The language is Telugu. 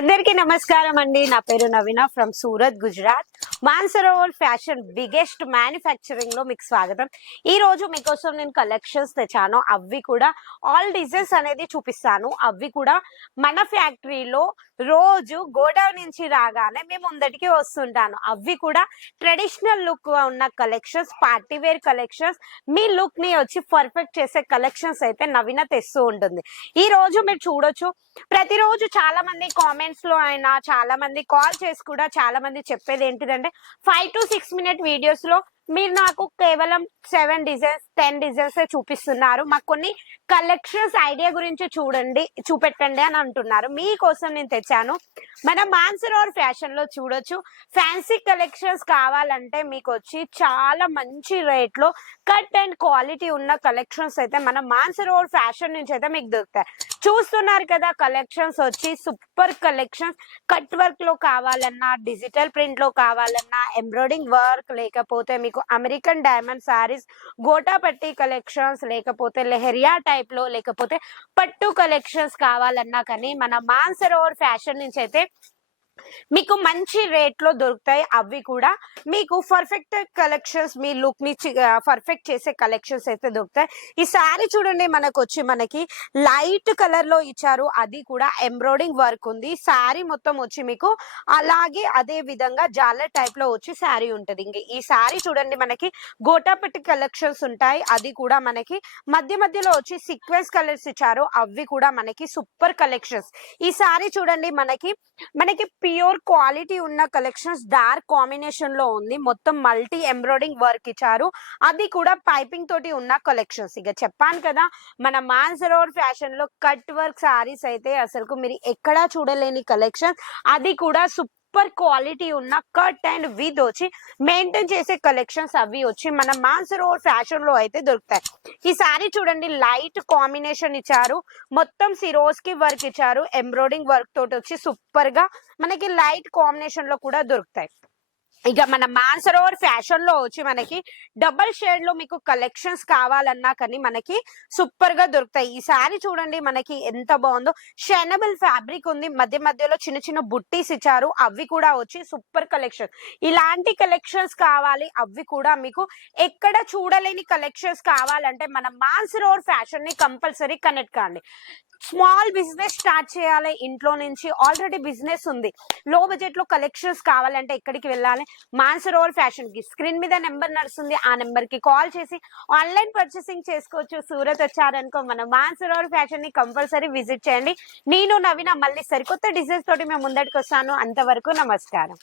అందరికీ నమస్కారం అండి. నా పేరు Naveena from Surat Gujarat. Mansarovar fashion biggest మ్యానుఫ్యాక్చరింగ్లో మీకు స్వాగతం. ఈ రోజు మీకోసం నేను కలెక్షన్స్ తెచ్చాను. అవి కూడా ఆల్ డిజైన్స్ అనేది చూపిస్తాను. అవి కూడా మన ఫ్యాక్టరీలో రోజు గోడౌన్ నుంచి రాగానే మేము ముందటికి వస్తుంటాను. అవి కూడా ట్రెడిషనల్ లుక్ ఉన్న కలెక్షన్స్ పార్టీ వేర్ కలెక్షన్స్ మీ లుక్ని వచ్చి పర్ఫెక్ట్ చేసే కలెక్షన్స్ అయితే నవీన తెస్తూ ఉంటుంది. ఈ రోజు మీరు చూడొచ్చు. ప్రతిరోజు చాలా మంది కామెంట్స్లో అయినా చాలా మంది కాల్ చేసి కూడా చాలా మంది చెప్పేది ఏంటిదంటే ఫైవ్ టు సిక్స్ మినిట్ వీడియోస్లో మీరు నాకు కేవలం సెవెన్ డిజైన్స్ టెన్ డిజైన్స్ చూపిస్తున్నారు. మాకు కొన్ని కలెక్షన్స్ ఐడియా గురించి చూడండి చూపెట్టండి అని అంటున్నారు. మీకోసం నేను తెచ్చాను. మన మాన్సరోర్ ఫ్యాషన్లో చూడొచ్చు. ఫ్యాన్సీ కలెక్షన్స్ కావాలంటే మీకు వచ్చి చాలా మంచి రేట్లో కట్ అండ్ క్వాలిటీ ఉన్న కలెక్షన్స్ అయితే మన మాన్సరోర్ ఫ్యాషన్ నుంచి అయితే మీకు దొరుకుతాయి. చూస్తున్నారు కదా కలెక్షన్స్ వచ్చి సూపర్ కలెక్షన్స్ కట్ వర్క్లో కావాలన్నా డిజిటల్ ప్రింట్లో కావాలన్నా ఎంబ్రాయిడింగ్ వర్క్ లేకపోతే మీకు American diamond saris gotapatti collections లేకపోతే లెహరియా టైప్లో లేకపోతే పట్టు కలెక్షన్స్ కావాలన్నా కానీ మన మాన్సరోవర్ ఫ్యాషన్ నుంచి అయితే మీకు మంచి రేట్లో దొరుకుతాయి. అవి కూడా మీకు పర్ఫెక్ట్ కలెక్షన్స్ మీ లుక్ని పర్ఫెక్ట్ చేసే కలెక్షన్స్ అయితే దొరుకుతాయి. ఈ సారీ చూడండి మనకు వచ్చి మనకి లైట్ కలర్లో ఇచ్చారు. అది కూడా ఎంబ్రాయిడింగ్ వర్క్ ఉంది. సారీ మొత్తం వచ్చి మీకు అలాగే అదే విధంగా జాలర్ టైప్లో వచ్చి సారీ ఉంటుంది. ఇంక ఈ సారీ చూడండి మనకి గోటాపట్టి కలెక్షన్స్ ఉంటాయి. అది కూడా మనకి మధ్య మధ్యలో వచ్చి సీక్వెన్స్ కలర్స్ ఇచ్చారు. అవి కూడా మనకి సూపర్ కలెక్షన్స్ ఈ సారీ చూడండి మనకి మనకి ప్యూర్ క్వాలిటీ ఉన్న కలెక్షన్స్ డార్క్ కాంబినేషన్లో ఉంది. మొత్తం మల్టీ ఎంబ్రాయిడింగ్ వర్క్ ఇచ్చారు. అది కూడా పైపింగ్ తోటి ఉన్న కలెక్షన్స్. ఇక చెప్పాను కదా మన మాన్సరోవర్ ఫ్యాషన్లో కట్ వర్క్ సారీస్ అయితే అసలు మీరు ఎక్కడా చూడలేని కలెక్షన్. అది కూడా సూపర్ సూపర్ క్వాలిటీ ఉన్న కట్ అండ్ విత్ వచ్చి మెయింటైన్ చేసే కలెక్షన్స్ అవి వచ్చి మన మాన్సరోర్ ఫ్యాషన్లో అయితే దొరుకుతాయి. ఈ సారీ చూడండి లైట్ కాంబినేషన్ ఇచ్చారు. మొత్తం సిరోస్కి వర్క్ ఇచ్చారు. ఎంబ్రాయిడింగ్ వర్క్ తోటి వచ్చి సూపర్గా మనకి లైట్ కాంబినేషన్లో కూడా దొరుకుతాయి. ఇక మన మాన్సరోవర్ ఫ్యాషన్లో వచ్చి మనకి డబల్ షేడ్లో మీకు కలెక్షన్స్ కావాలన్నా కానీ మనకి సూపర్గా దొరుకుతాయి. ఈ శారీ చూడండి మనకి ఎంత బాగుందో. షెనబుల్ ఫ్యాబ్రిక్ ఉంది. మధ్య మధ్యలో చిన్న చిన్న బుట్టీస్ ఇచ్చారు. అవి కూడా వచ్చి సూపర్ కలెక్షన్. ఇలాంటి కలెక్షన్స్ కావాలి. అవి కూడా మీకు ఎక్కడ చూడలేని కలెక్షన్స్ కావాలంటే మన మాన్సరోవర్ ఫ్యాషన్ని కంపల్సరీ కనెక్ట్ కాండి. స్మాల్ బిజినెస్ స్టార్ట్ చేయాలి. ఇంట్లో నుంచి ఆల్రెడీ బిజినెస్ ఉంది. లో బడ్జెట్లో కలెక్షన్స్ కావాలంటే ఎక్కడికి వెళ్ళాలి? మాన్సరోవర్ ఫ్యాషన్కి స్క్రీన్ మీద నెంబర్ నడుస్తుంది. ఆ నెంబర్కి కాల్ చేసి ఆన్లైన్ పర్చేసింగ్ చేసుకోవచ్చు. సూరత్ వచ్చారనుకో మన మాన్సరోవర్ ఫ్యాషన్ని కంపల్సరీ విజిట్ చేయండి. నేను నవీన మళ్ళీ సరికొత్త డిజైన్స్ తోటి మేము ముందటికి వస్తాను అంతవరకు నమస్కారం.